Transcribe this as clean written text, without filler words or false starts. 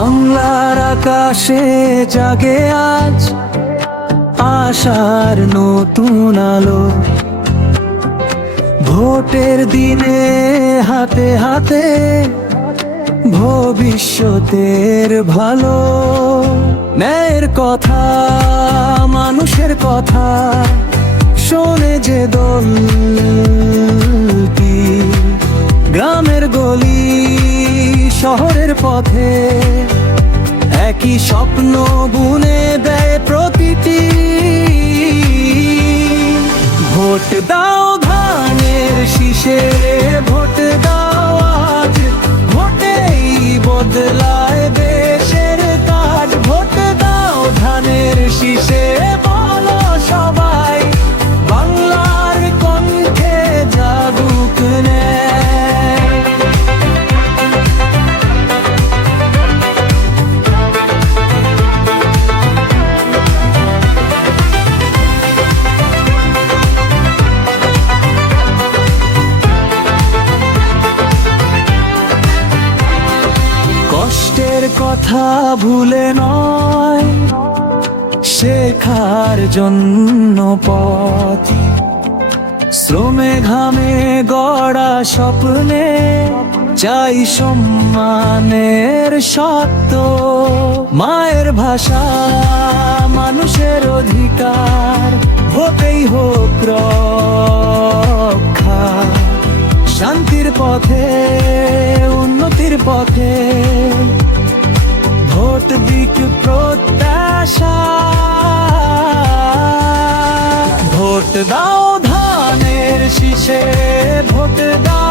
বাংলার আকাশে জাগে আজ আশার নতুন আলো। ভোটের দিনে হাতে হাতে ভবিষ্যতের ভালো। ন্যায়ের কথা, মানুষের কথা শোনে যে দলটি, গ্রামের গলি শহরের পথে একই স্বপ্ন বুনে দেয় প্রতিটি। ভোট দাও ধানের শীষে, ভোট দাও আজ, ভোটেই বদলায় দেশের কাজ। ভোট দাও ধানের শীষে, বলো সবাই বাংলার কণ্ঠে জাগুক ন্যায়। কষ্টের কথা ভুলে নয়, শেখার জন্য পথ। শ্রমে ঘামে গড়া স্বপ্নে চাই সম্মানের সত্য। মায়ের ভাষা, মানুষের অধিকার, হতেই হোক রক্ষা। শান্তির পথে, উন্নতির পথে ভোট দিক প্রত্যাশা। ভোট দাও ধানের শীষে, ভোট দাও